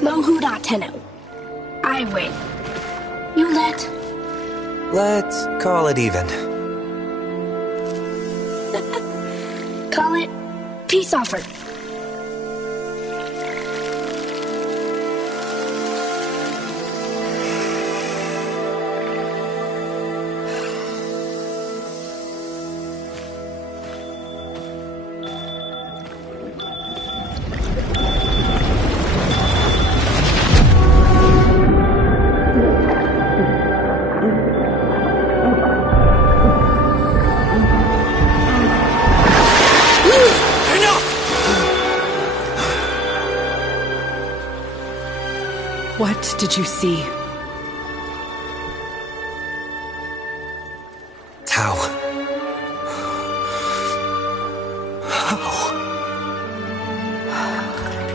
Mohuda Tenno. I win. You let... Let's call it even. Call it peace offer. What did you see? Tao. How?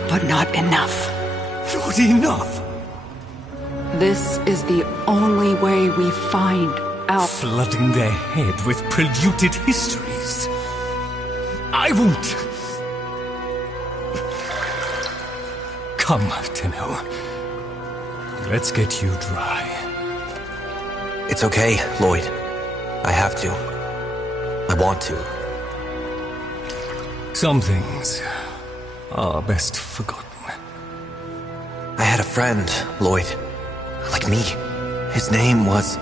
But not enough. Not enough. This is the only way we find out. Flooding their head with polluted histories. I won't. Come, Tenno. Let's get you dry. It's okay, Lloyd. I have to. I want to. Some things are best forgotten. I had a friend, Lloyd. Like me. His name was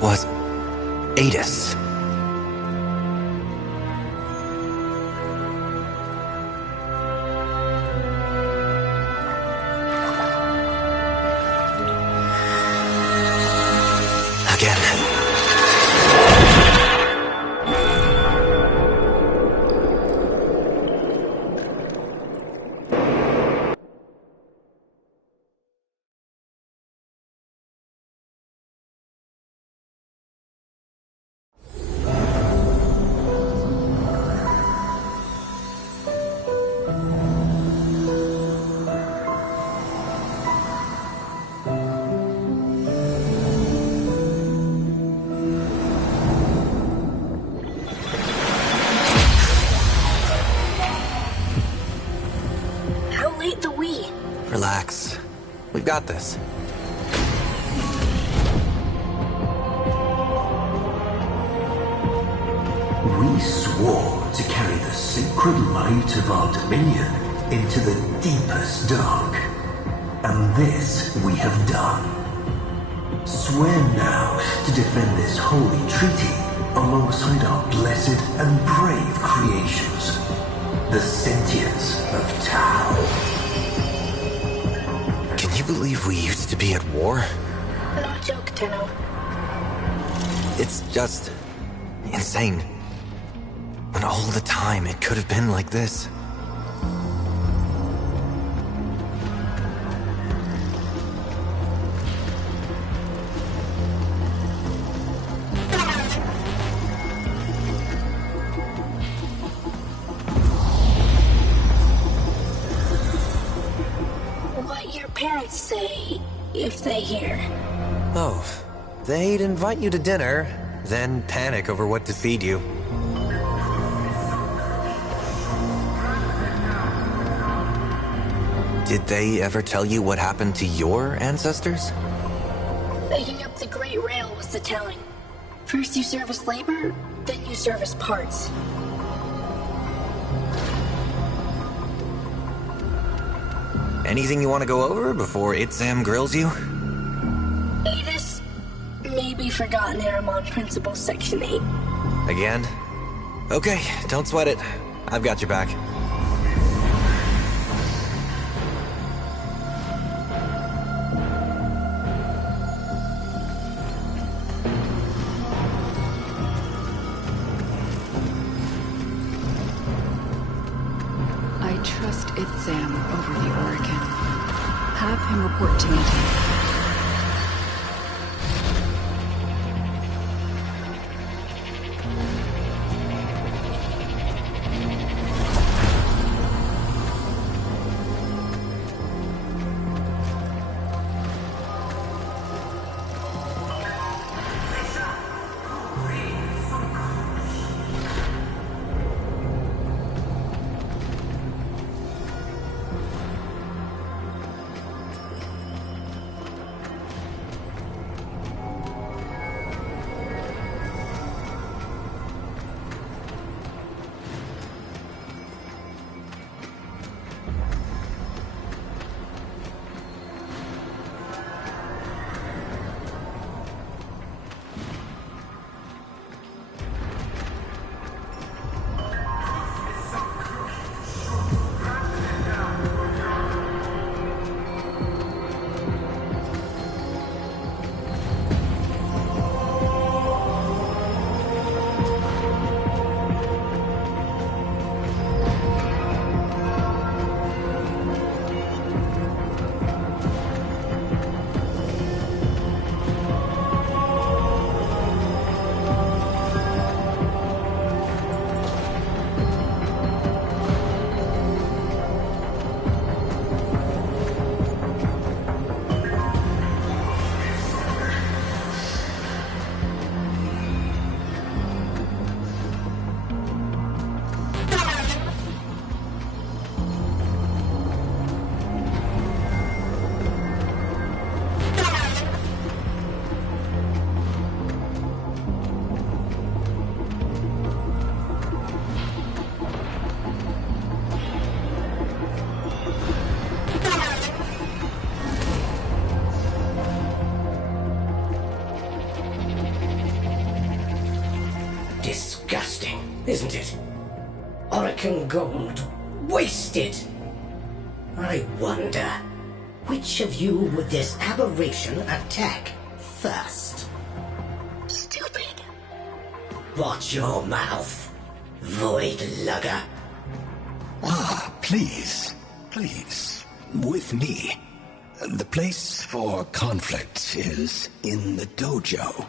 Adis. Again. Relax. We've got this. We swore to carry the sacred light of our dominion into the deepest dark. And this we have done. Swear now to defend this holy treaty alongside our blessed and brave creations, the sentience of Tao. Can you believe we used to be at war? No joke, Tenno. It's just insane. When all the time it could have been like this. What your parents say if they hear. Oh, they'd invite you to dinner, then panic over what to feed you. Did they ever tell you what happened to your ancestors? Making up the Great Rail was the telling. First you serve as labor, then you serve as parts. Anything you want to go over before Itzam grills you? Adis may be forgotten in Ramon Principle Section 8. Again? Okay, don't sweat it. I've got your back. I trust Itzam over the Oregon. Have him report to me. isn't it? Orokin gold wasted. I wonder, which of you would this aberration attack first? Stupid. Watch your mouth, void lugger. Ah, please, please, with me. The place for conflict is in the dojo.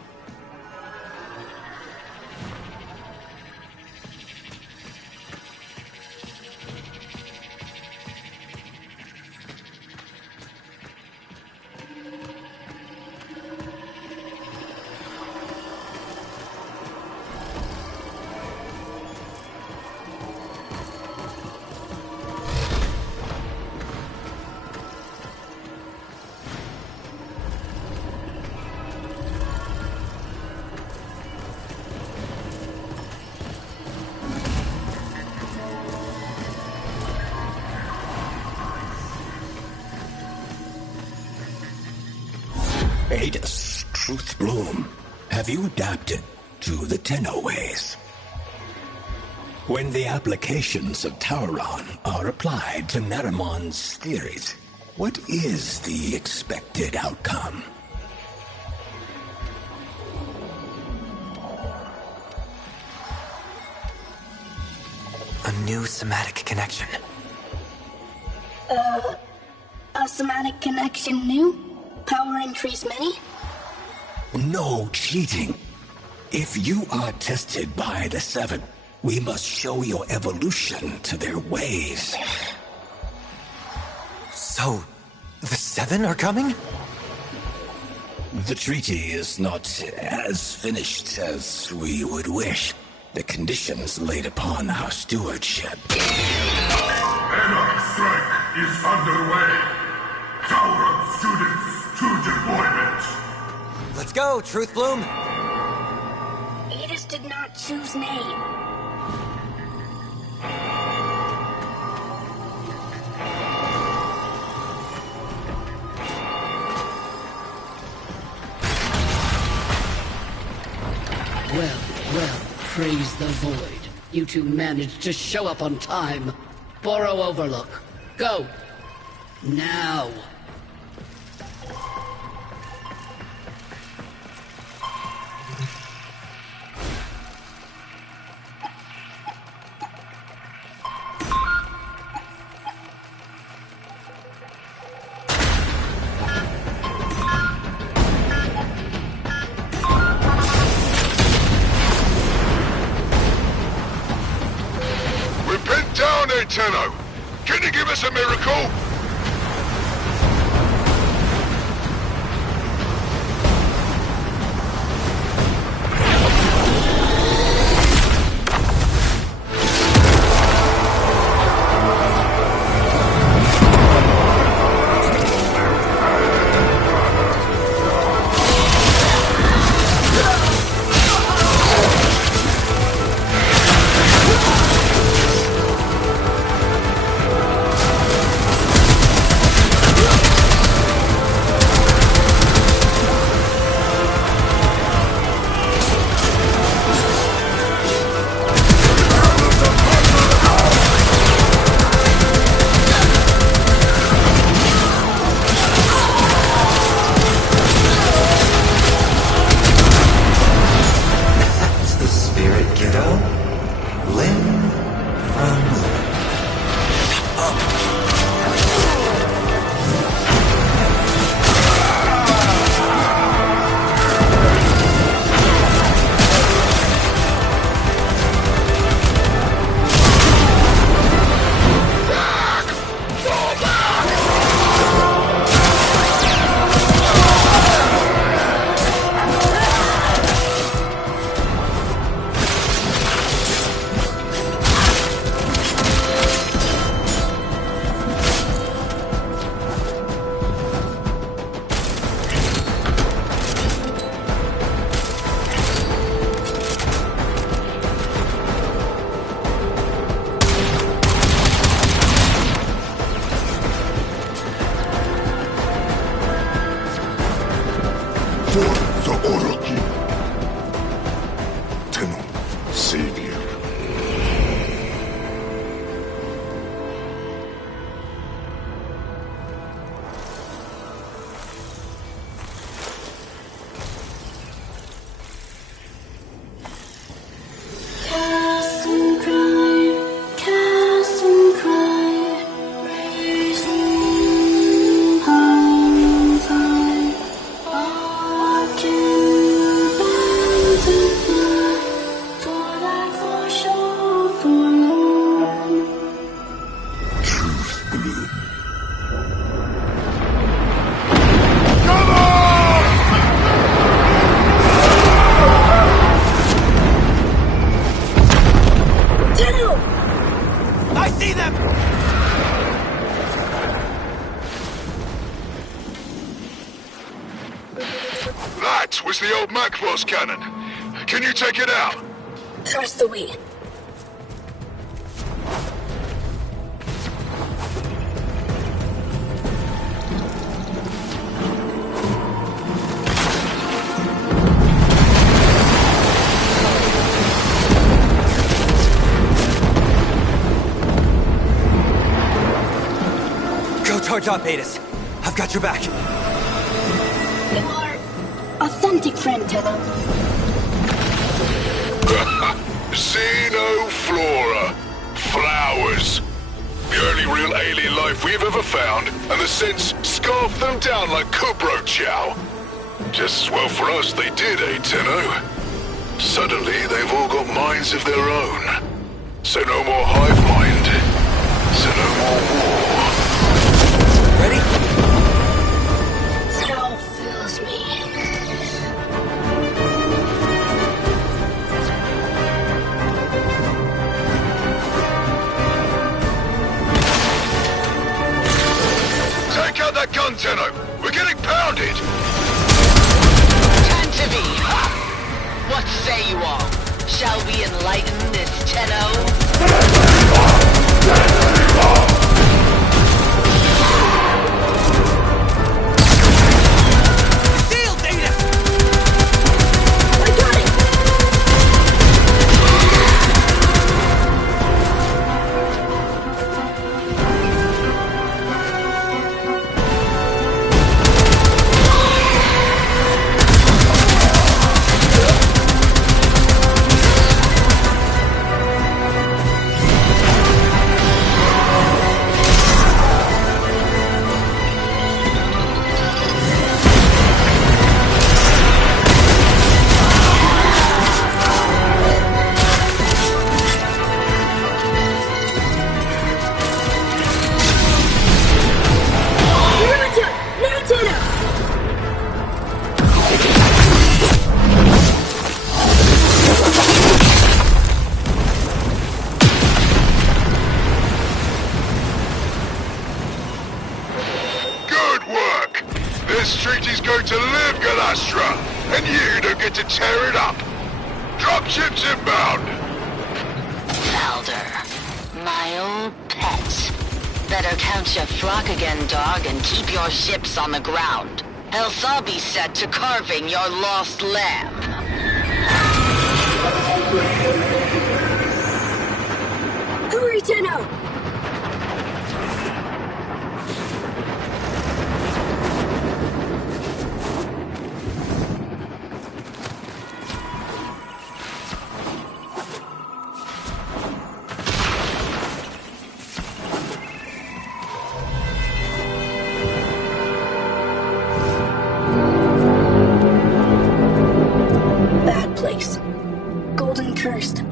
Adus, Truth Bloom, have you adapted to the Tenno ways? When the applications of Tauron are applied to Naramon's theories, what is the expected outcome? A new somatic connection. A somatic connection new? Power increase many? No cheating. If you are tested by the Seven, we must show your evolution to their ways. So, the Seven are coming? The treaty is not as finished as we would wish. The conditions laid upon our stewardship. Anarch strike is underway. Tauron students to deployment. Let's go, Truth Bloom! Adus did not choose name. Well, praise the void. You two managed to show up on time. Borrow Overlook. Go. Now. Tenno, can you give us a miracle? That was the old Macboss cannon. Can you take it out? Trust the we. Go charge up, Adis. I've got your back. You are authentic friend, Tenno. Xenoflora. Flowers. The only real alien life we've ever found, and the synths scarfed them down like Kubro Chow. Just as well for us they did, eh, Tenno? Suddenly they've all got minds of their own. So no more hive mind. So no more war. Ready? Hell fills me. Take out that gun, Tenno! We're getting pounded! Tantivy! What say you all? Shall we enlighten this Tenno? Sealed, Adis! I got it! This treaty's going to live, Galastra, and you don't get to tear it up. Dropships inbound. Valder, my old pet. Better count your flock again, dog, and keep your ships on the ground. Else I'll be set to carving your lost lamb. Hurry, Tenno! Bad place. Golden cursed.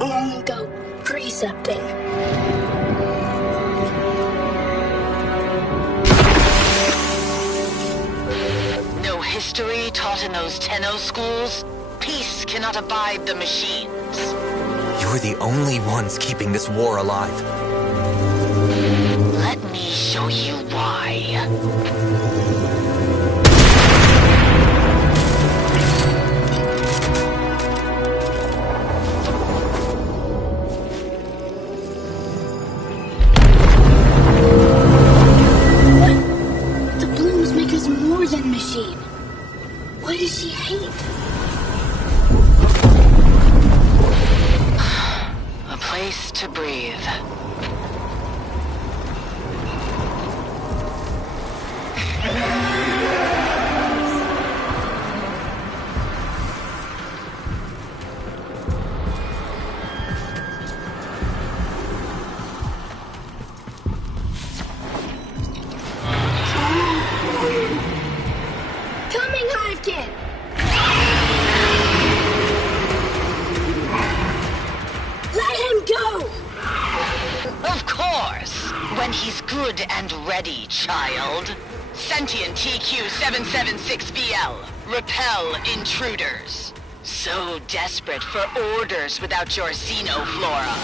Long ago, precepting. No history taught in those Tenno schools? Peace cannot abide the machines. You're the only ones keeping this war alive. Let me show you why. The blooms make us more than machine. Why does she hate? A place to breathe. Coming, Hivekin! Let him go! Of course! When he's good and ready, child. Sentient TQ-776BL. Repel intruders. So desperate for orders without your Xenoflora.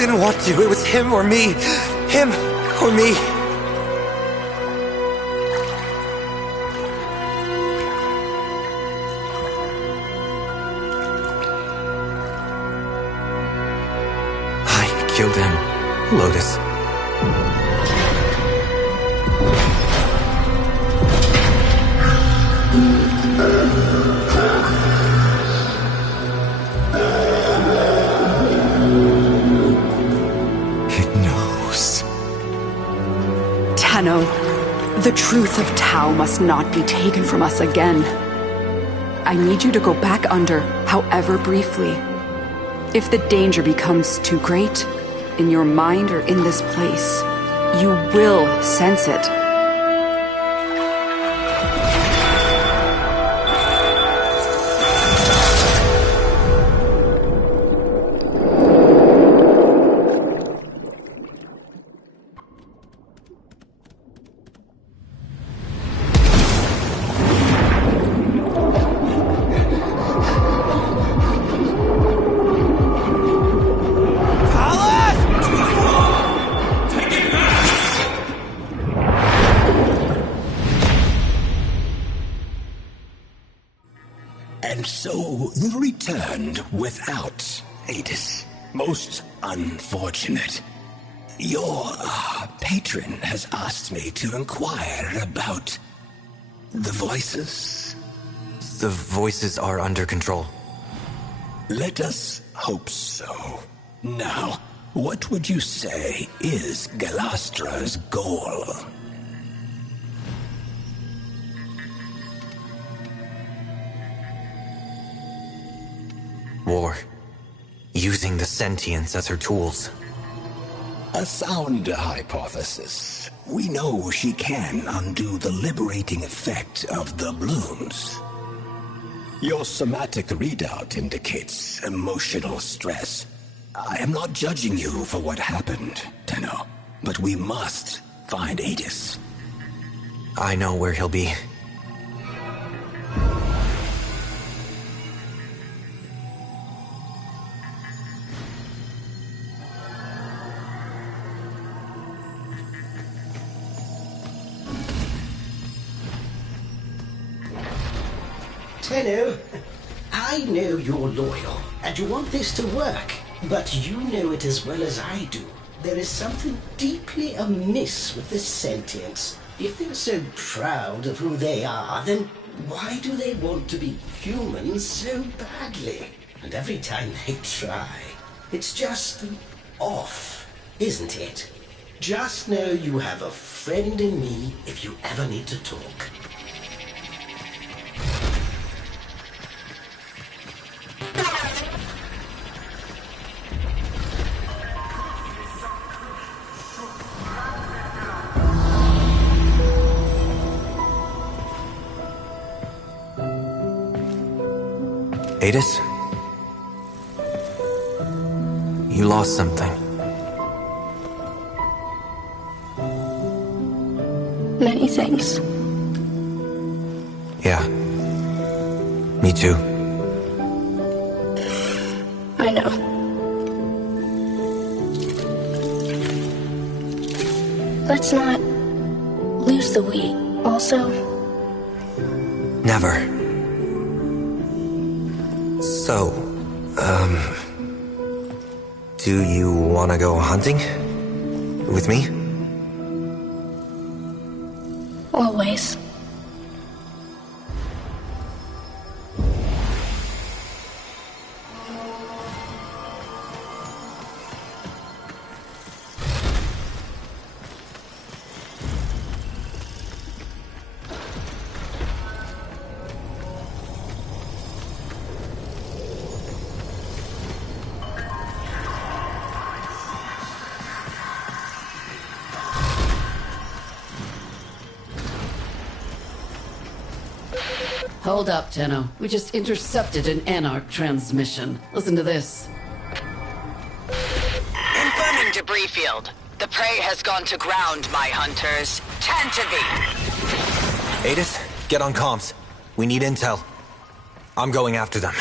didn't want to. It was him or me. Him or me. I killed him, Lotus. Tenno, the truth of Tau must not be taken from us again. I need you to go back under, however briefly. If the danger becomes too great, in your mind or in this place, you will sense it. And so you returned without Adis. Most unfortunate. Your patron has asked me to inquire about the voices. The voices are under control. Let us hope so. Now, what would you say is Galastra's goal? War. Using the sentience as her tools. A sound hypothesis. We know she can undo the liberating effect of the blooms. Your somatic readout indicates emotional stress. I am not judging you for what happened, Tenno, but we must find Adis. I know where he'll be. Tenno, I know you're loyal, and you want this to work, but you know it as well as I do. There is something deeply amiss with the sentients. If they're so proud of who they are, then why do they want to be humans so badly? And every time they try, it's just off, isn't it? Just know you have a friend in me if you ever need to talk. Adis? You lost something. Many things. Yeah. Me too. I know. Let's not lose the we. Also, Never. So, do you want to go hunting? With me? always. Hold up, Tenno. We just intercepted an Anarch transmission. Listen to this. Confirming debris field. The prey has gone to ground, my hunters. Tantivy! Adis, get on comms. We need intel. I'm going after them.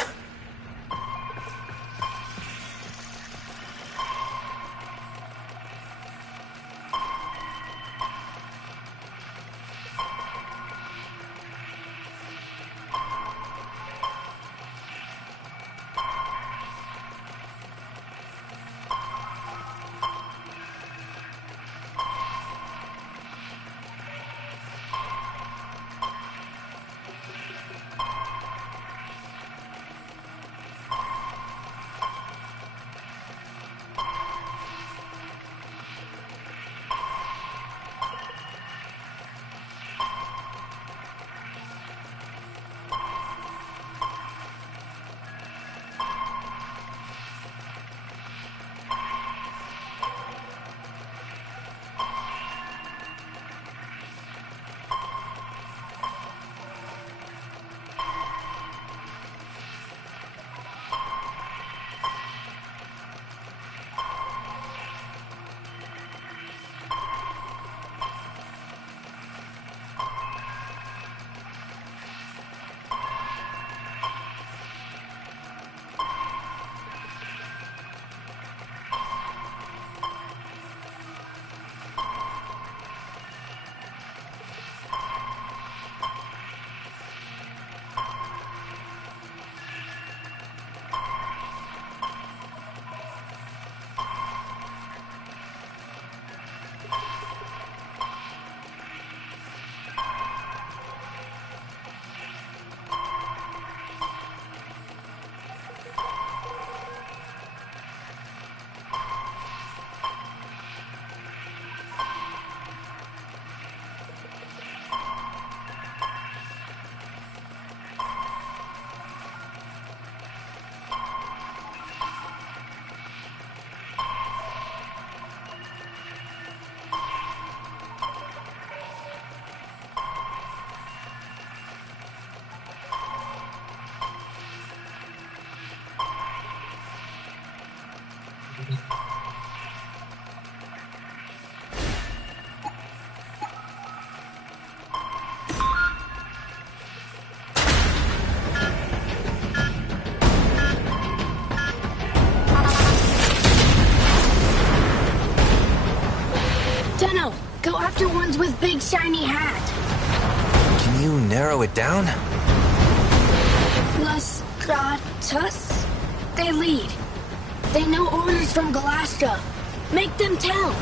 big shiny hat. Can you narrow it down? Los Gratas? They lead. They know orders from Galastra. Make them tell.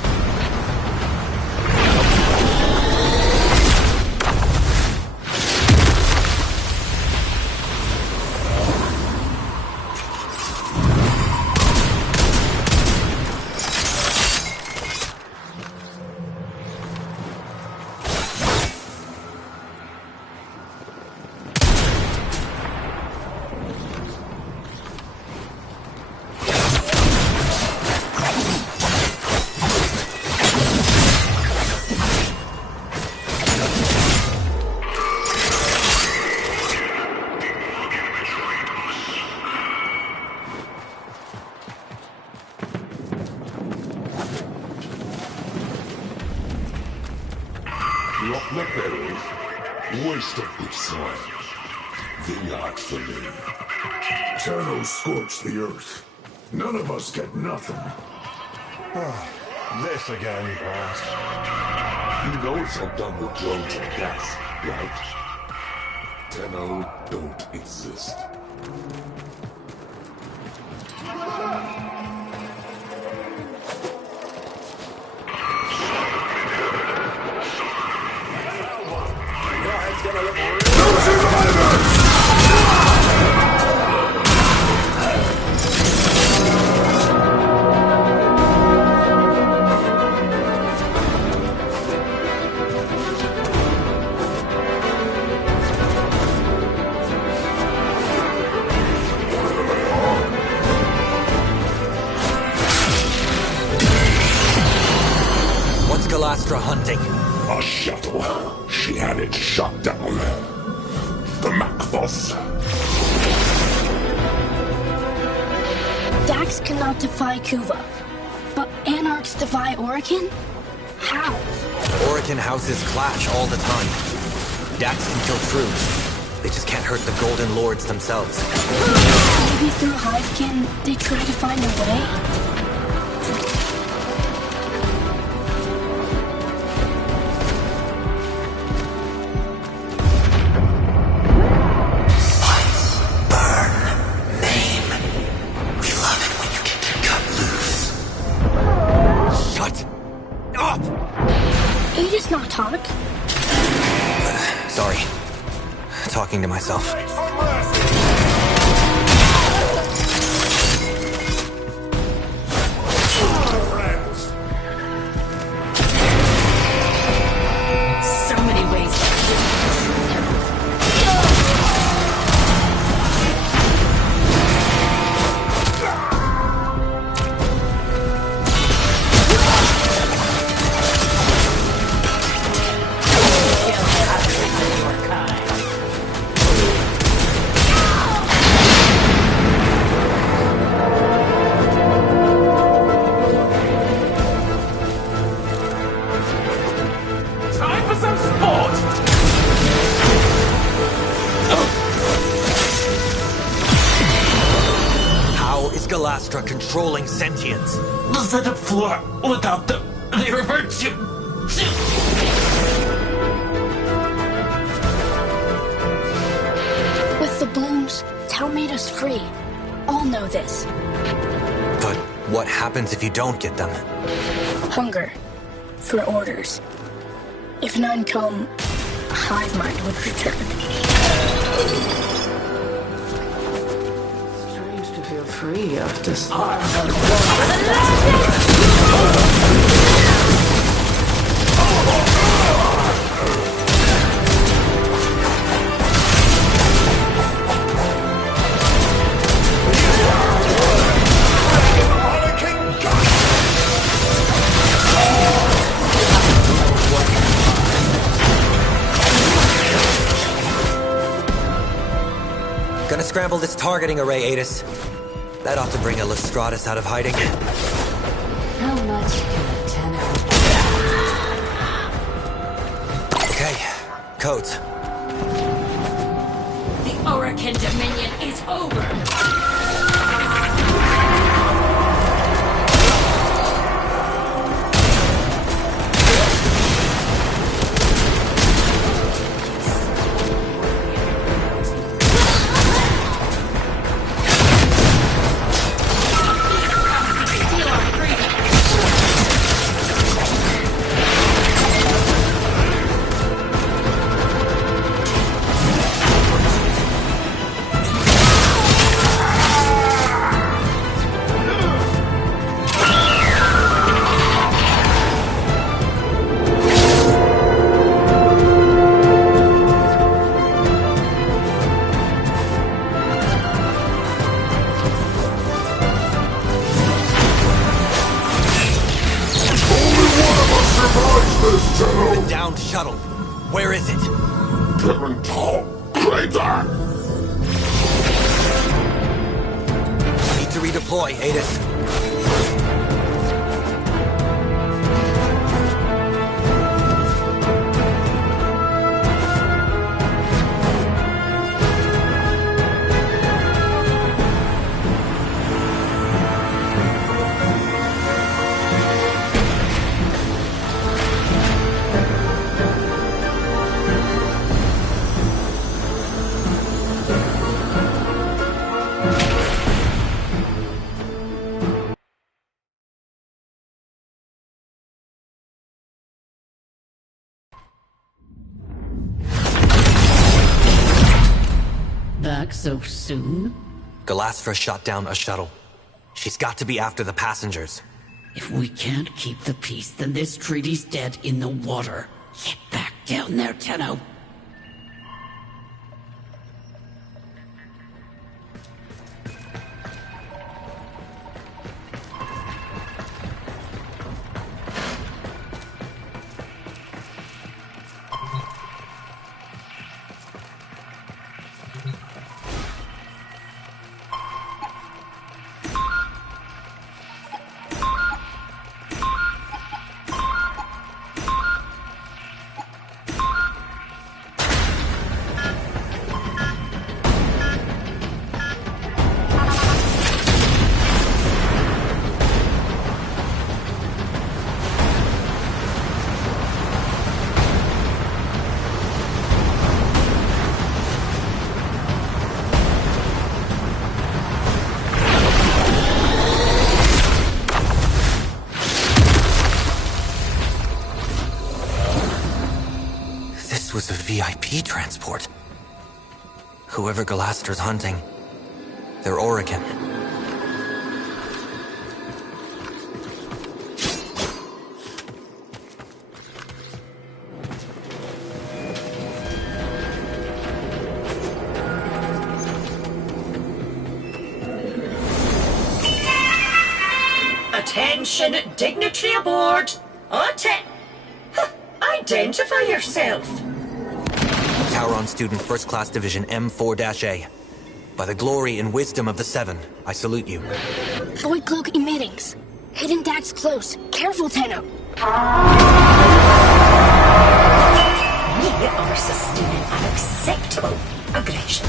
Waste of good soil. Vineyard for me. Turno scorched the earth. None of us get nothing. This again, boss. You know it's all done with drones and gas, right? Tenno don't exist. What's Galastra hunting? A shuttle. She had it shot down. The Macbus. Dax cannot defy Kuva, but Anarchs defy Orokin? How? Orokin houses clash all the time. Dax can kill troops. They just can't hurt the Golden Lords themselves. Maybe through Hivekin, they try to find a way? Not talk? Sorry. Talking to myself. So many ways. Galastra controlling sentience. The setup floor without them, they revert you. With the blooms, Tau made us free. All know this. But what happens if you don't get them? Hunger. For orders. If none come, Hive Mind would return. Feel free of this. Gonna scramble this targeting array, Adis. That ought to bring Illustratus out of hiding. How much can a Tenno? Okay, codes. The Orokin Dominion is over! The downed shuttle. Where is it? Crater! Need to redeploy, Adis. Back so soon? Galastra shot down a shuttle. She's got to be after the passengers. If we can't keep the peace, then this treaty's dead in the water. Get back down there, Tenno. Was a VIP transport. Whoever Galastra's hunting, they're Oregon. Attention, dignitary aboard. Identify yourself. Tauron student, First Class Division M4-A. By the glory and wisdom of the Seven, I salute you. Void cloak emittings. Hidden Dax close. Careful, Tenno. We are sustaining unacceptable aggression.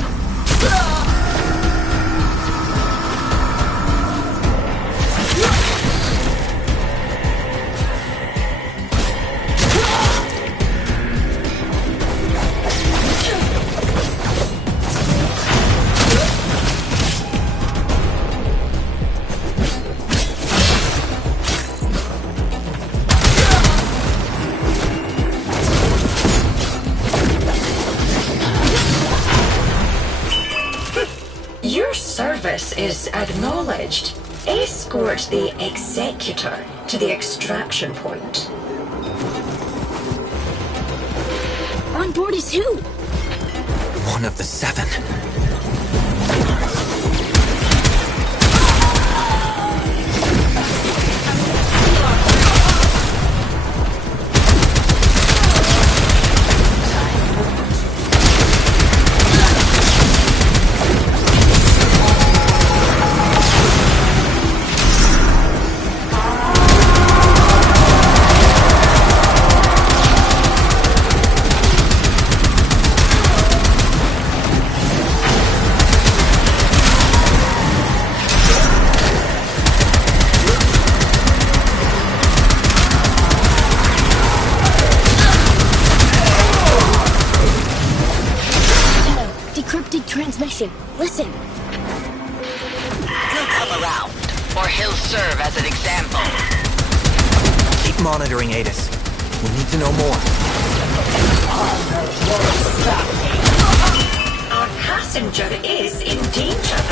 Is acknowledged. Escort the Executor to the extraction point. On board is who? One of the Seven. Transmission. Listen. He'll come around, or he'll serve as an example. Keep monitoring, Adis. We need to know more. Our passenger is in danger.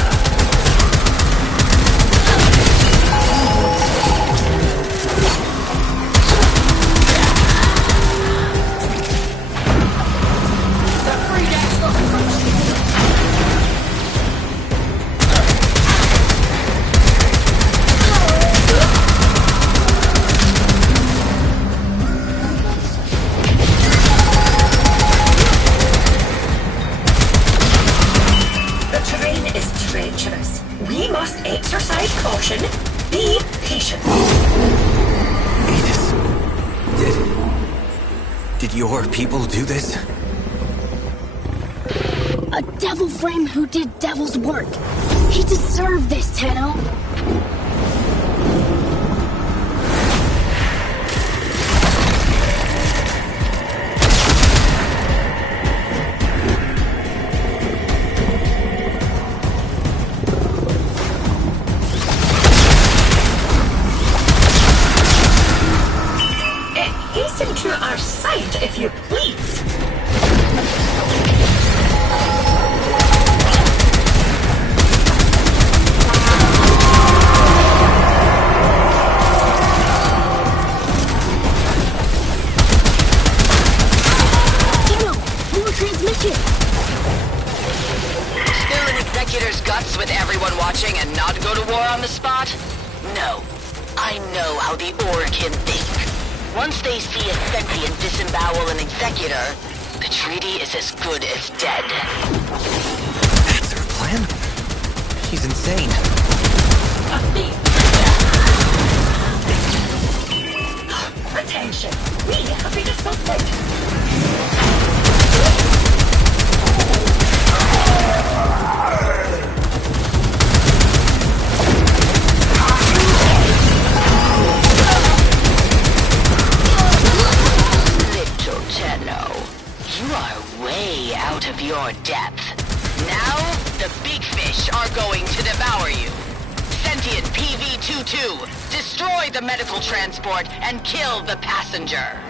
is treacherous. We must exercise caution. Be patient. Edith, did your people do this? A devil frame who did devil's work. He deserved this, Tenno. Hasten to our side, if you please. Spill an executor's guts with everyone watching and not go to war on the spot? No. I know how the Orokin think. Once they see a sentient disembowel an executor, the treaty is as good as dead. That's her plan? She's insane. Attention! We have been assaulted! Little Tenno, you are way out of your depth. Now, the big fish are going to devour you. Sentient PV-22, destroy the medical transport and kill the passenger.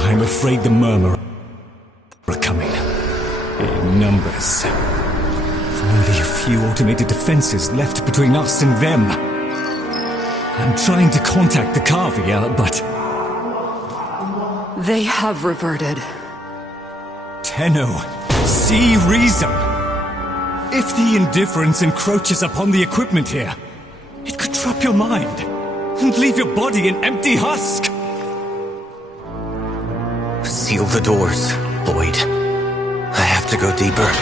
I'm afraid the murmur are coming. In numbers. Only a few automated defenses left between us and them. I'm trying to contact the Kavia, but... They have reverted. Tenno, see reason! If the indifference encroaches upon the equipment here, it could trap your mind and leave your body an empty husk! Seal the doors, Lloyd. I have to go deeper.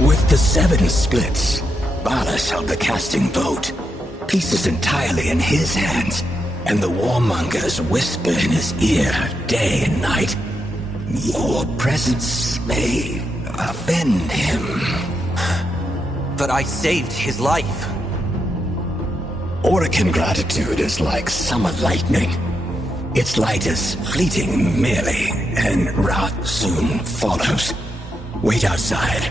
With the 7 splits, Ballas held the casting vote. Peace is entirely in his hands, and the warmongers whisper in his ear day and night. Your presence may offend him. But I saved his life. Orokin gratitude is like summer lightning. Its light is fleeting merely, and wrath soon follows. Wait outside.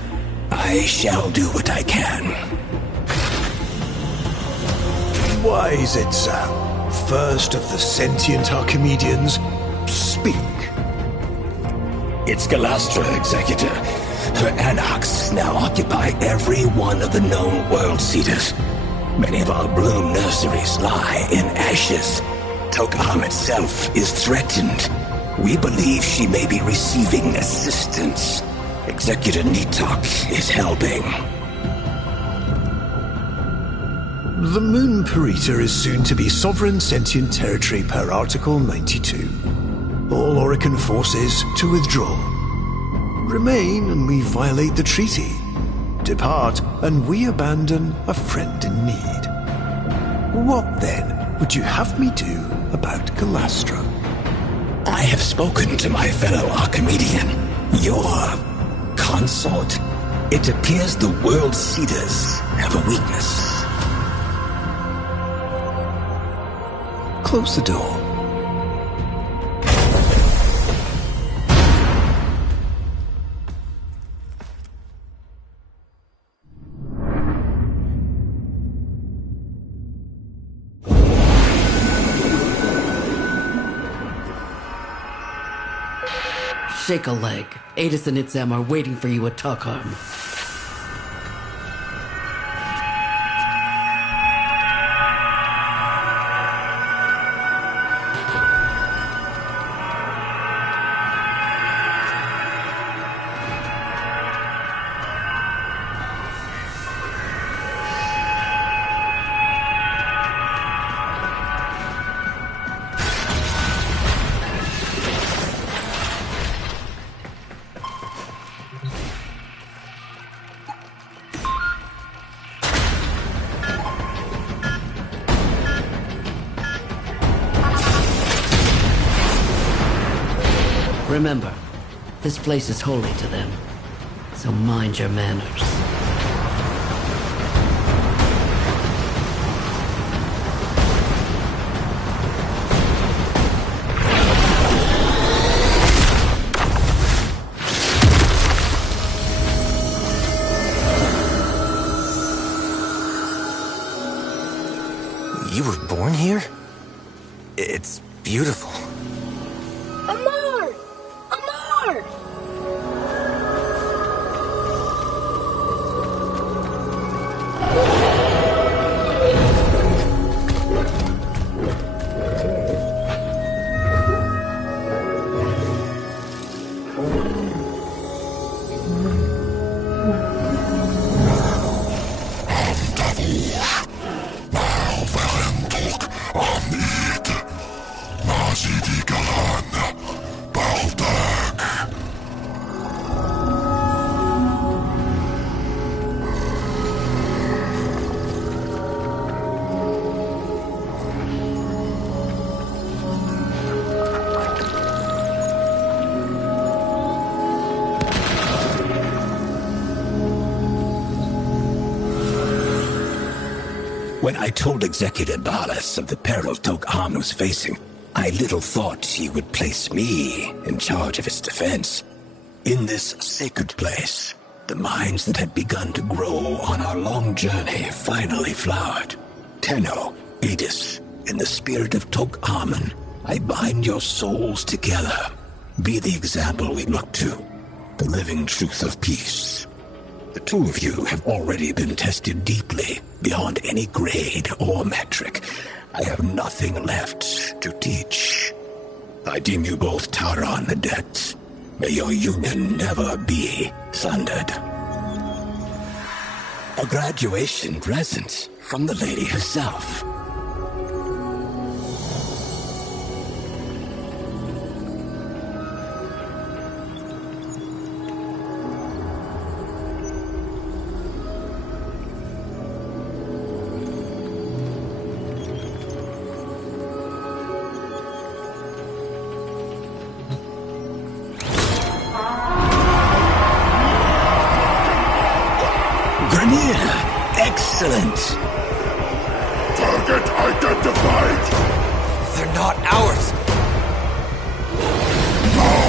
I shall do what I can. Why is it, Sam? First of the sentient Archimedeans, speak. It's Galastra, Executor. Her anarchs now occupy every one of the known world seeders. Many of our bloom nurseries lie in ashes. Tok'am itself is threatened. We believe she may be receiving assistance. Executor Nitok is helping. The Moon Parita is soon to be sovereign sentient territory per Article 92. All Orican forces to withdraw. Remain and we violate the treaty. Depart and we abandon a friend in need. What then would you have me do about Galastra? I have spoken to my fellow Archimedean. Your consort. It appears the world seeders have a weakness. Close the door. Shake a leg. Adis and Itzam are waiting for you at Tok'am. Remember, this place is holy to them, so mind your manners. You were born here? It's beautiful. Amar! Amar! When I told Executive Balas of the peril Tok'am was facing, I little thought he would place me in charge of its defense. In this sacred place, the minds that had begun to grow on our long journey finally flowered. Tenno, Adis, in the spirit of Tok'amun, I bind your souls together. Be the example we look to, the living truth of peace. The two of you have already been tested deeply, beyond any grade or metric. I have nothing left to teach. I deem you both Tauron adepts. May your union never be sundered. A graduation present from the lady herself. Excellent. Target identified. They're not ours. No!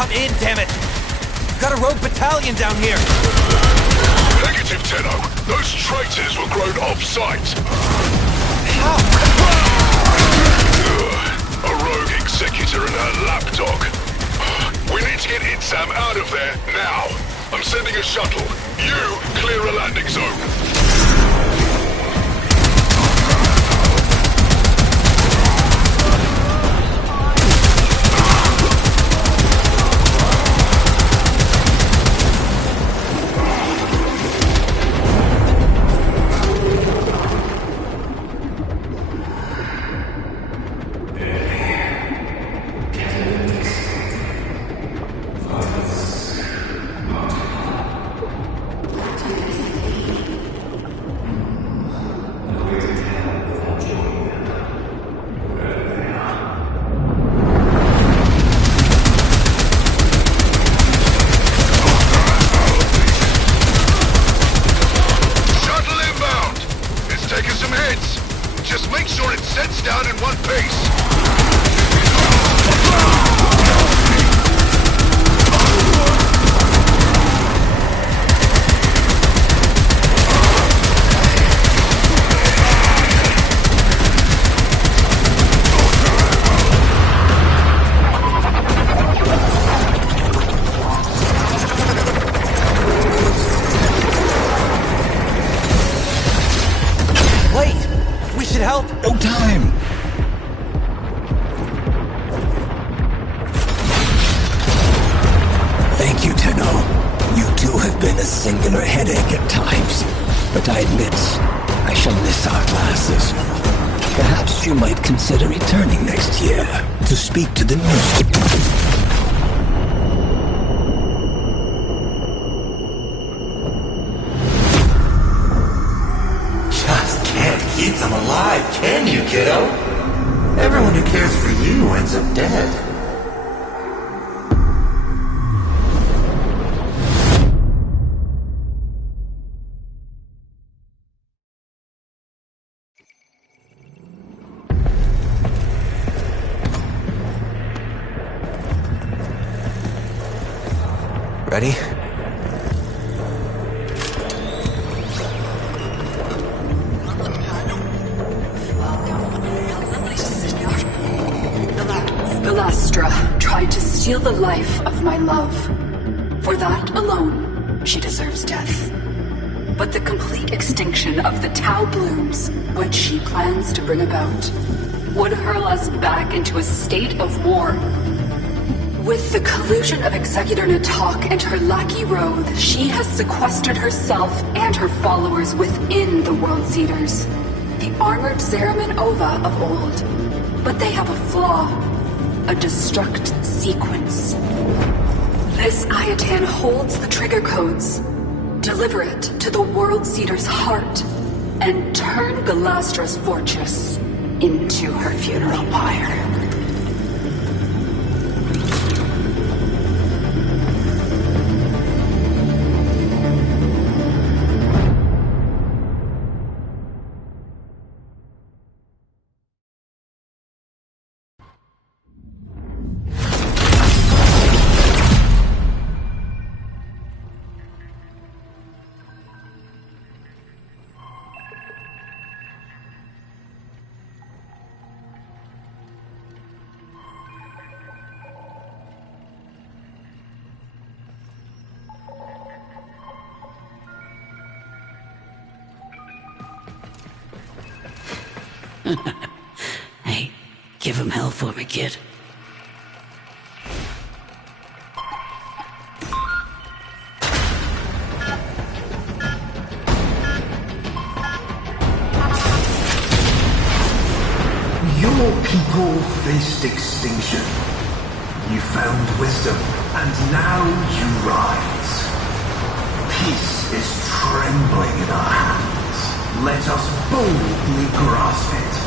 Come in, damn it! We've got a rogue battalion down here! Negative, Tenno. Those traitors were grown off-site. How? A rogue executor and her lapdog. We need to get Itsam out of there, now. I'm sending a shuttle. You clear a landing zone. No time! Thank you, Tenno. You too have been a singular headache at times. But I admit, I shall miss our classes. Perhaps you might consider returning next year to speak to the new... Keep them alive, can you, kiddo? Everyone who cares for you ends up dead. Ready? Tried to steal the life of my love. For that alone, she deserves death. But the complete extinction of the Tau blooms, which she plans to bring about, would hurl us back into a state of war. With the collusion of Executor Natak and her lackey Roth, she has sequestered herself and her followers within the World Seeders, the armored Zeraman Ova of old. But they have a flaw. A destruct sequence. This Ayatan holds the trigger codes. Deliver it to the World Seeder's heart and turn Galastra's fortress into her funeral pyre. Hey, give him hell for me, kid. Your people faced extinction. You found wisdom, and now you rise. Peace is trembling in our hands. Let us boldly grasp it.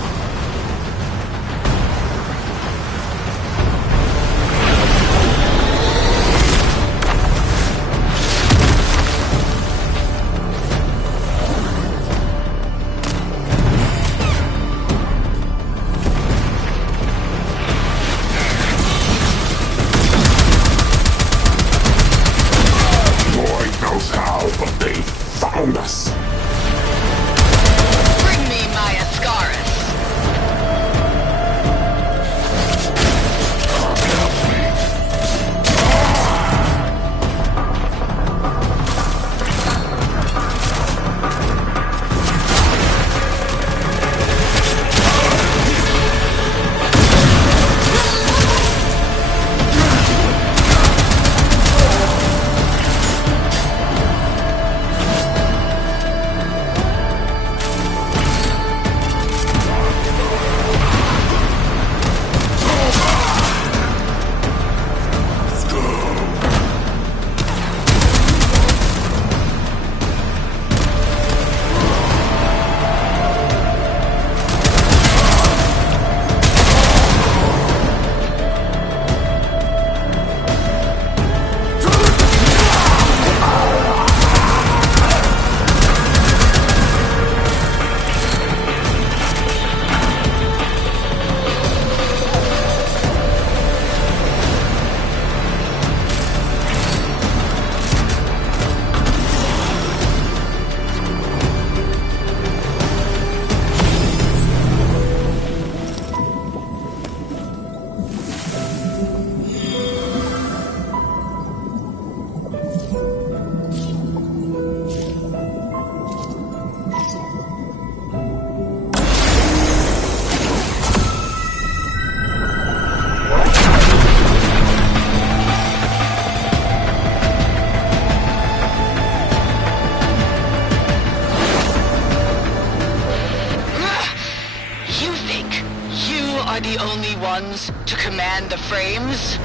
ones to command the frames?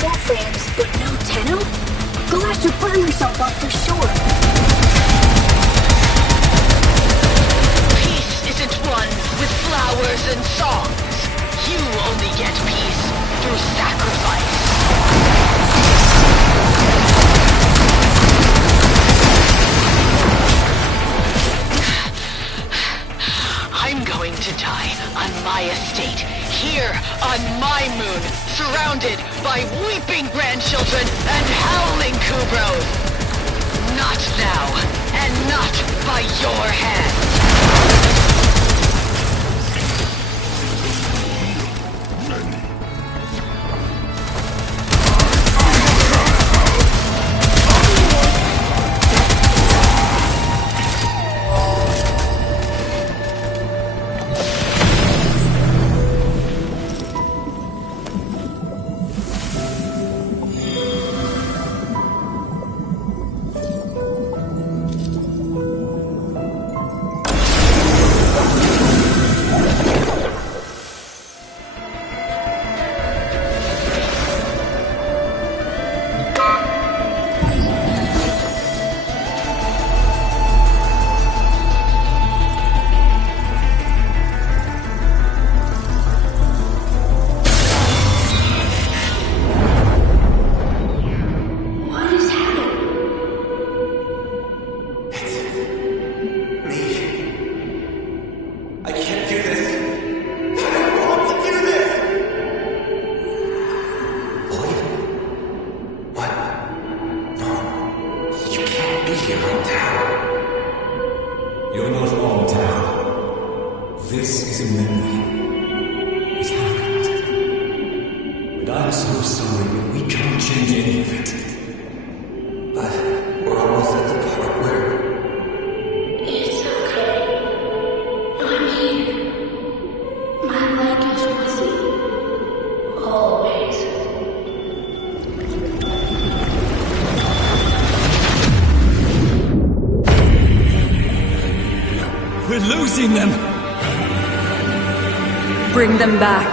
Warframes, but no Tenno? Galash would burn herself up for sure. Peace isn't won with flowers and songs. You only get peace through sacrifice. I'm going to die on my estate, here on my moon, surrounded by weeping grandchildren and howling Kubros. Not now, and not by your hands. You're not on Tao. This is a memory. It happened. And I'm so sorry, but we can't change any of it. But we're almost at the part where... It's okay. I'm here. My light is with you. Always. We're losing them! Bring them back.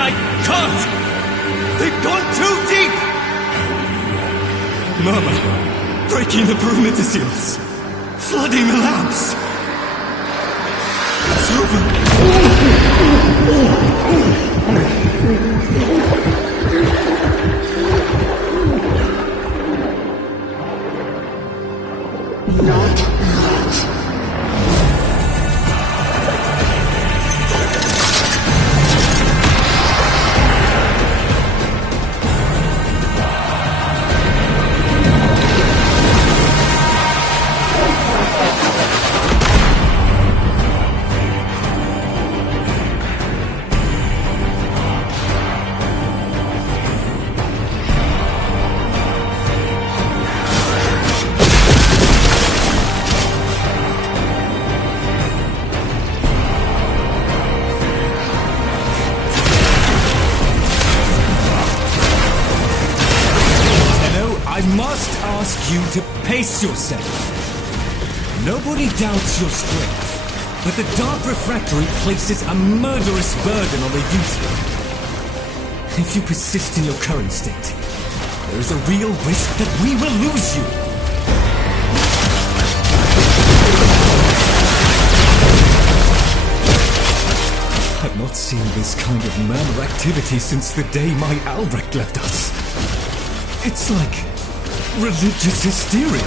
I can't! They've gone too deep! Mama, breaking the perimeter seals. Flooding the labs. It's over. Not yet. I must ask you to pace yourself. Nobody doubts your strength, but the Dark Refractory places a murderous burden on the user. If you persist in your current state, there is a real risk that we will lose you. I've not seen this kind of murmur activity since the day my Albrecht left us. It's like religious hysteria.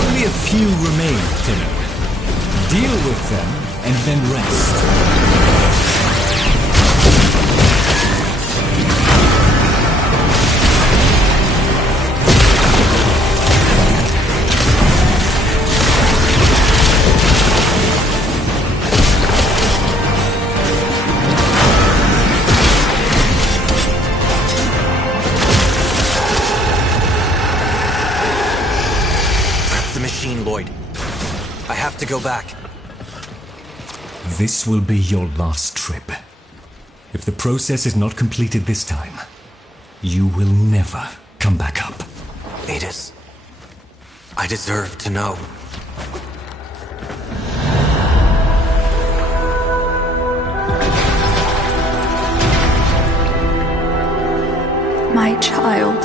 Only a few remain, Tenno. Deal with them and then rest. have to go back. This will be your last trip. If the process is not completed this time, you will never come back up. Adis, I deserve to know. My child.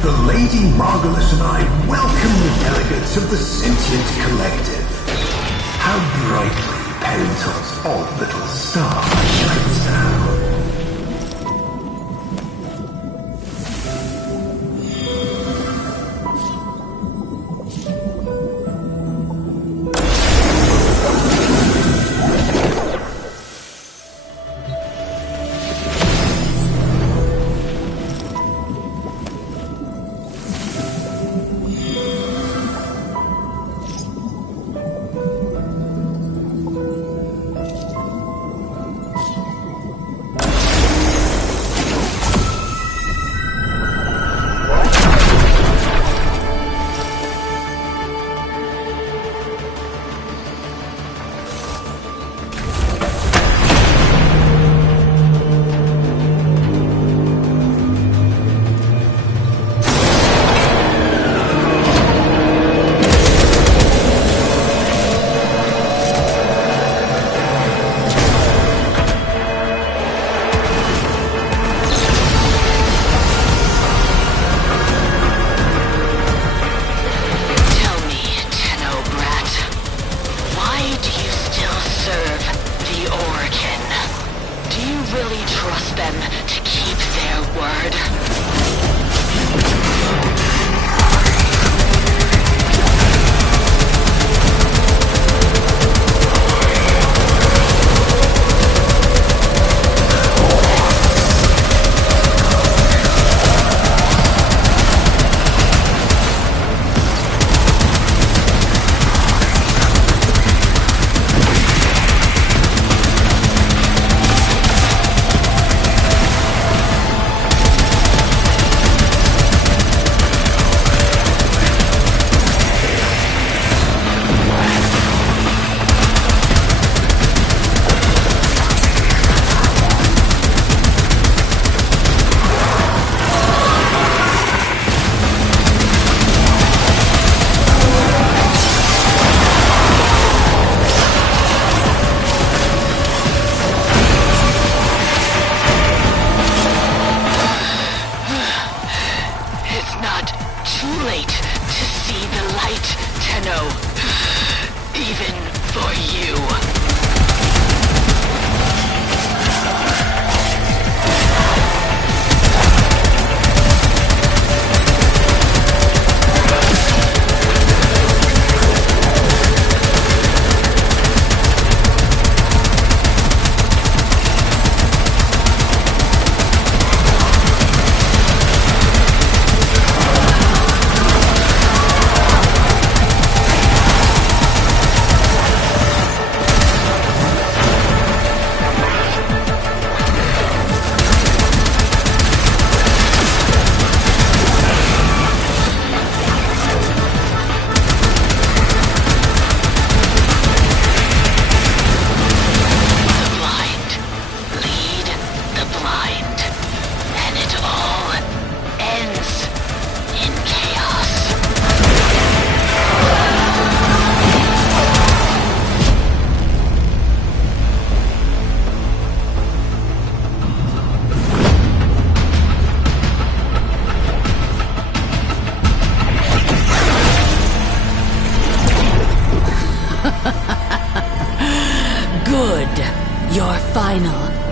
The Lady Margulis and I welcome the delegates of the Sentient Collective. How brightly Pento's odd little star shines now.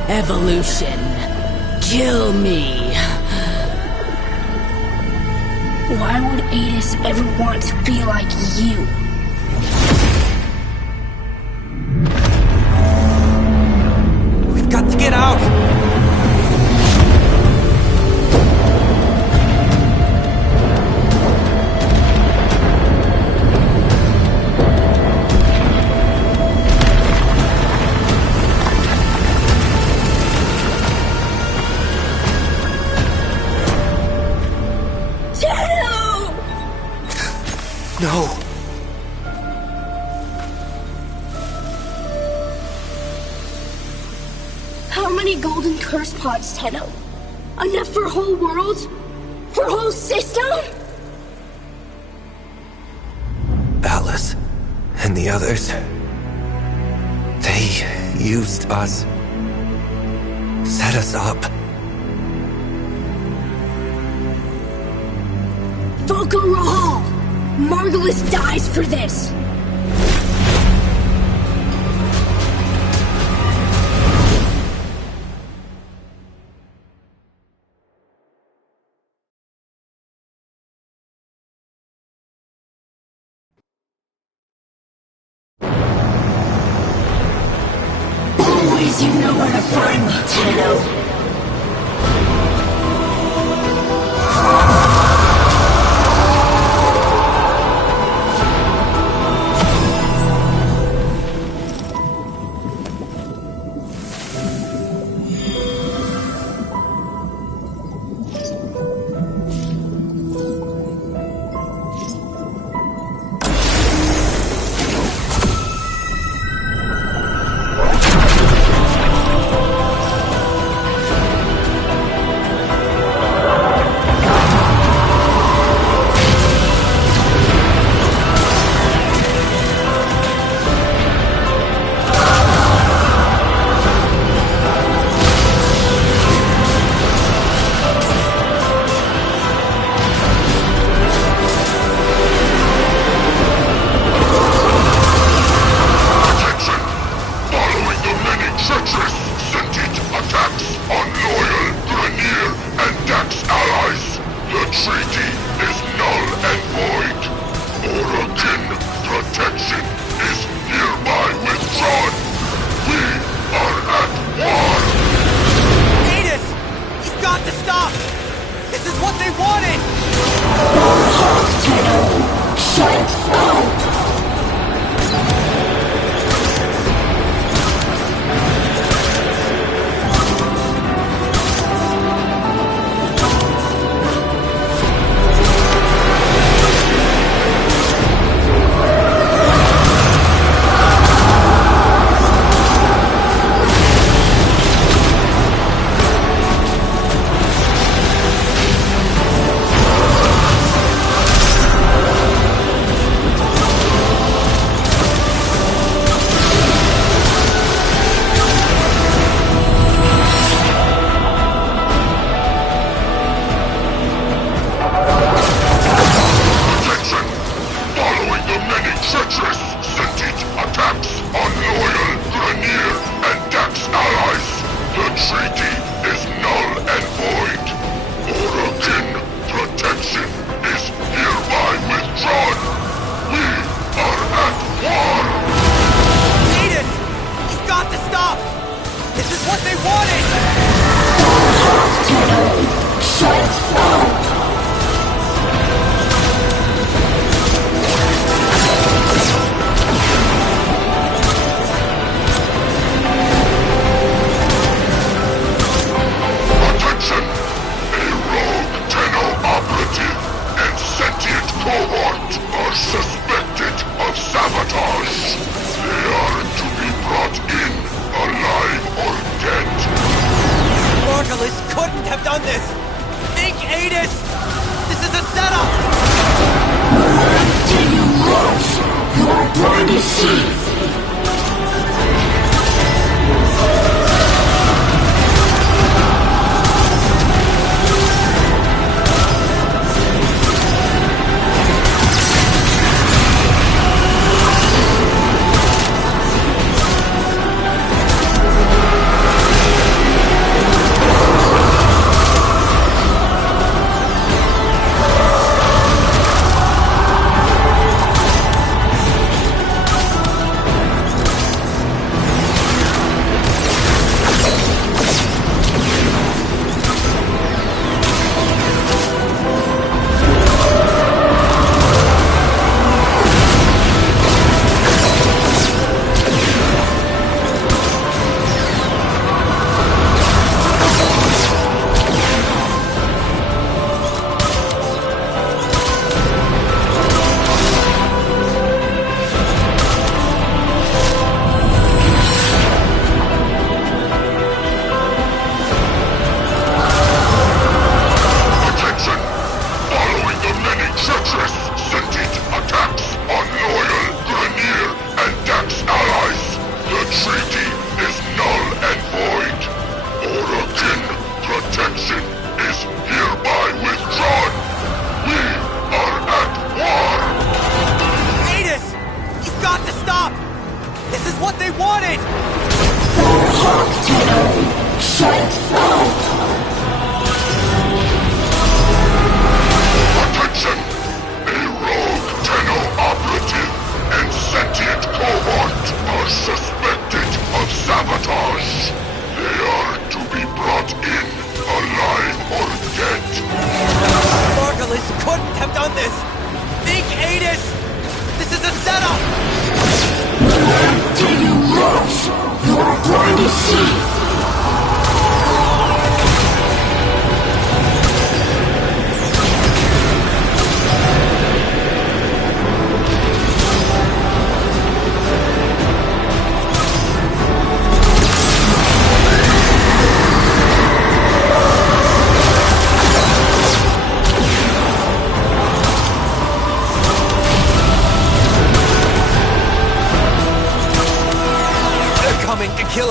Evolution. Kill me. Why would Adis ever want to be like you? We've got to get out! No. How many golden curse pods, Tenno? Enough for a whole world? For a whole system? Alice and the others, they used us. Set us up. Volko Rahal! Margulis dies for this! Always you know where to find me, Tenno.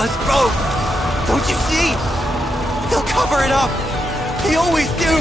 us, bro! Don't you see? They'll cover it up! They always do!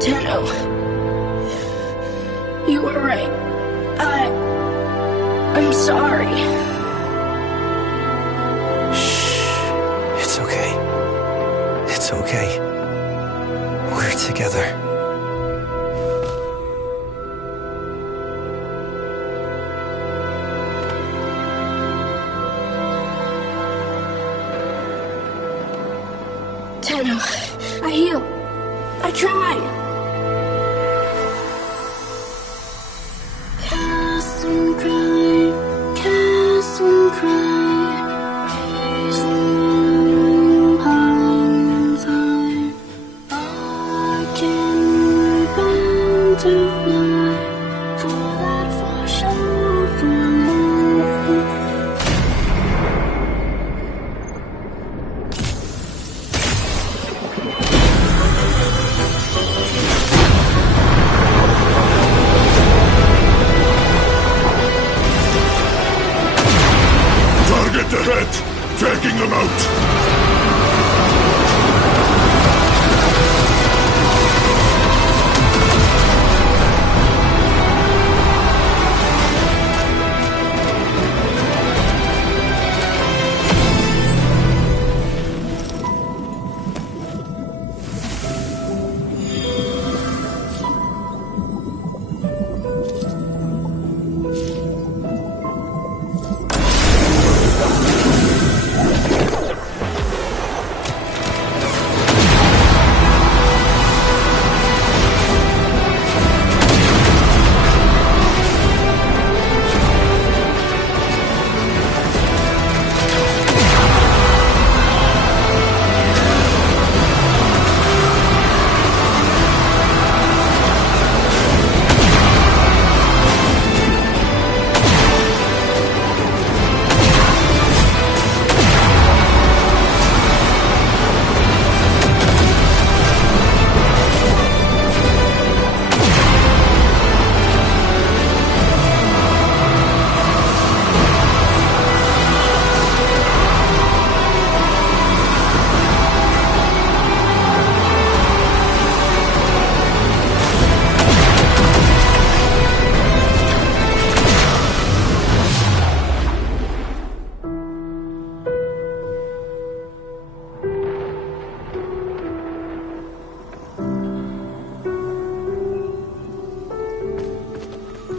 Tenno, you were right. I'm sorry. Shh. It's okay. It's okay. We're together. Tenno, I heal. I try. Cast and cry, reason inside. I can repent of night for that forshow from love. Target ahead! Taking them out!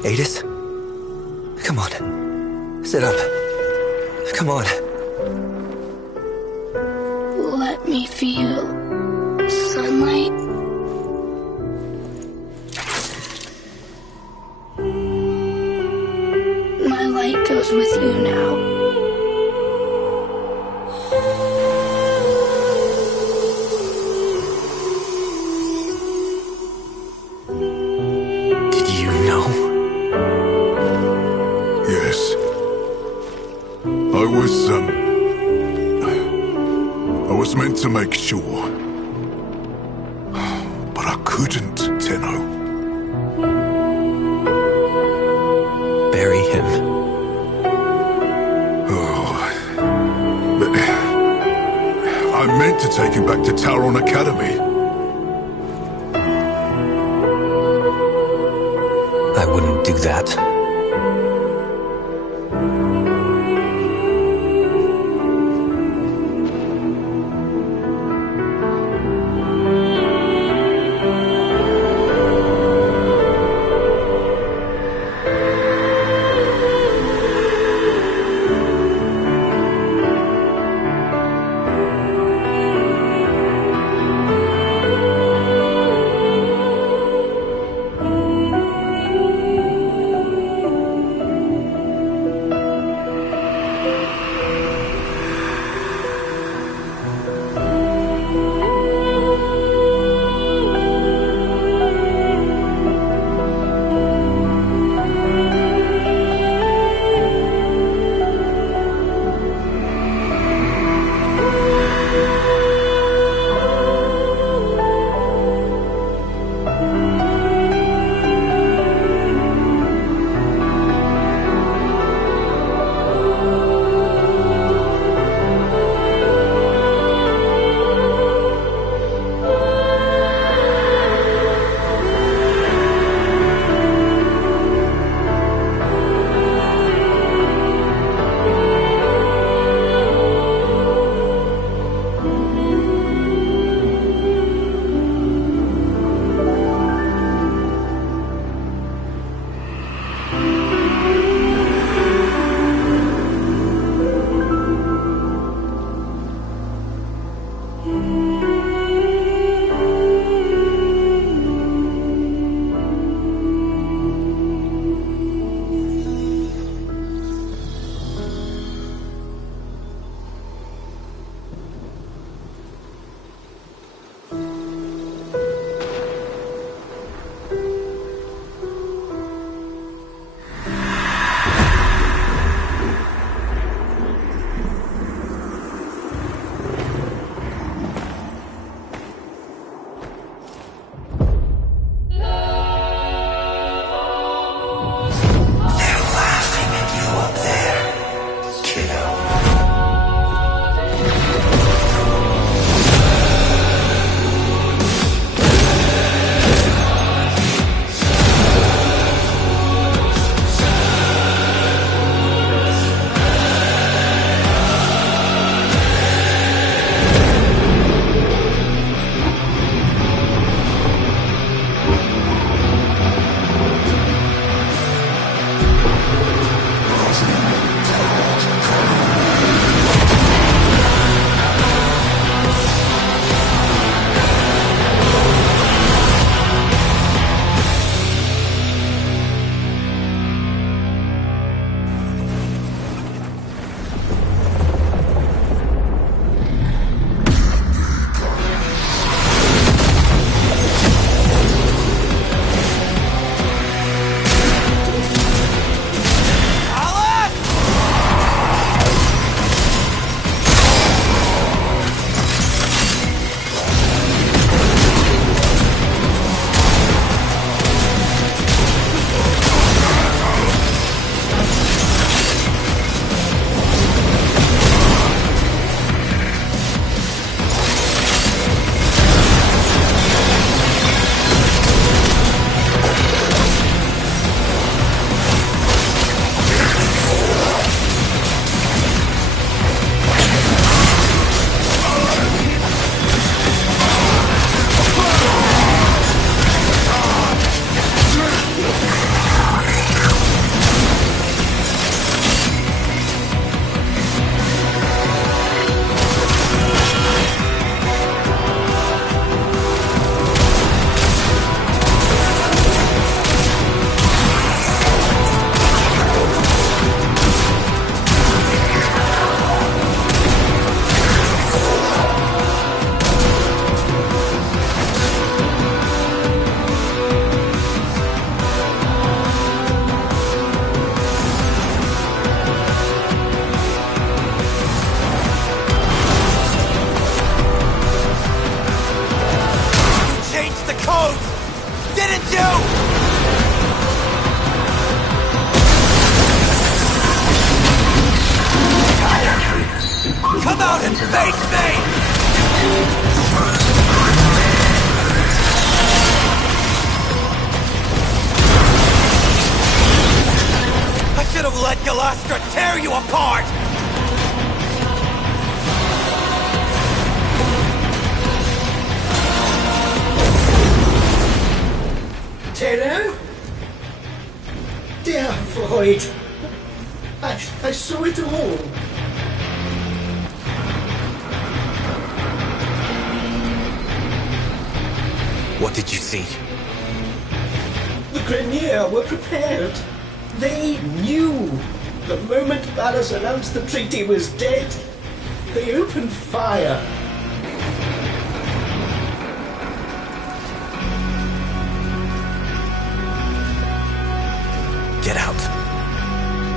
Adis? Come on. Sit up. Come on. Let me feel sunlight. My light goes with you now. was meant to make sure. But I couldn't, Tenno. Bury him. Oh. But I meant to take him back to Tauron Academy. I wouldn't do that. might of our... I should have let Galastra tear you apart! Tenno? Dear Floyd, I saw it all. What did you see? The Grenier were prepared. They knew. The moment Ballas announced the treaty was dead, they opened fire. Get out.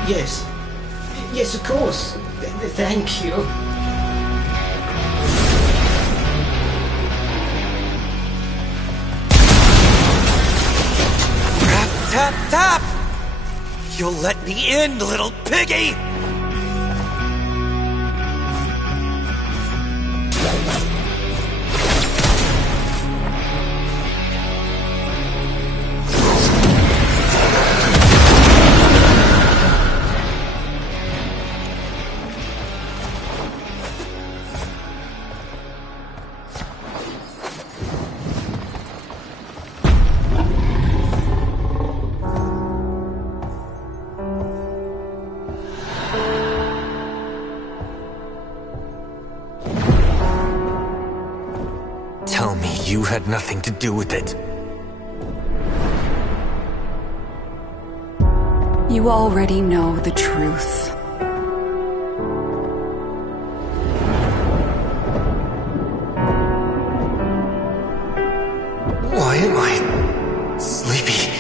Yes. Yes, of course. Thank you. Tap, tap, tap! You'll let me in, little piggy! Tell me you had nothing to do with it. You already know the truth. Why am I sleepy?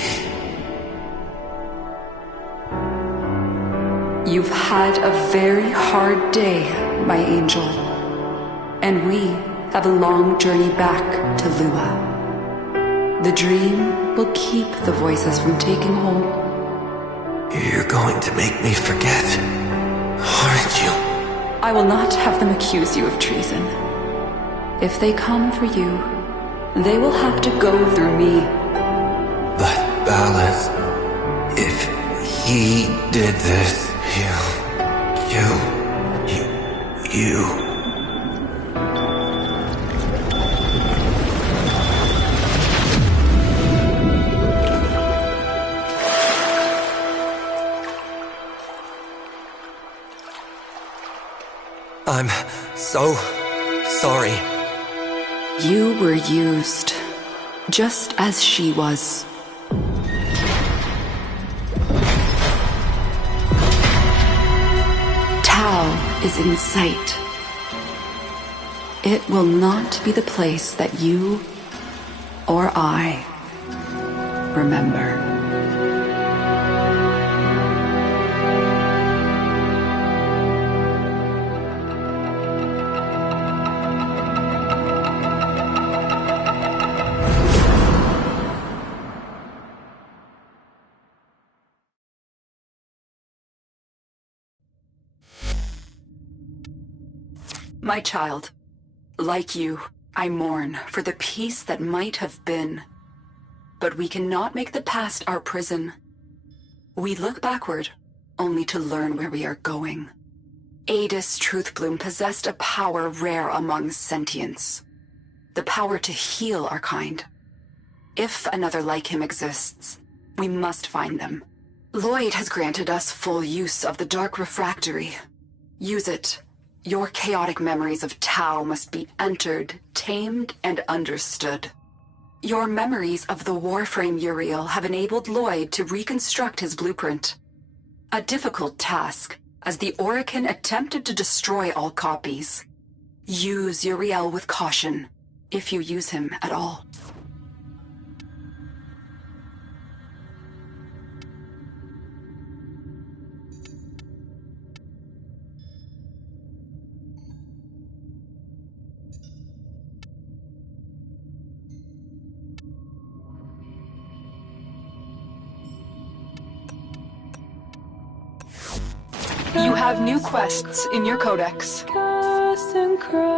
You've had a very hard day, my angel. And we have a long journey back to Lua. The dream will keep the voices from taking hold. You're going to make me forget, aren't you? I will not have them accuse you of treason. If they come for you, they will have to go through me. But Ballas, if he did this, you... I'm so sorry. You were used, just as she was. Tau is in sight. It will not be the place that you or I remember. My child, like you, I mourn for the peace that might have been. But we cannot make the past our prison. We look backward, only to learn where we are going. Adis Truthbloom possessed a power rare among sentients. The power to heal our kind. If another like him exists, we must find them. Lloyd has granted us full use of the Dark Refractory. Use it. Your chaotic memories of Tau must be entered, tamed, and understood. Your memories of the Warframe Uriel have enabled Lloyd to reconstruct his blueprint. A difficult task, as the Orokin attempted to destroy all copies. Use Uriel with caution, if you use him at all. You have new quests in your codex. cry.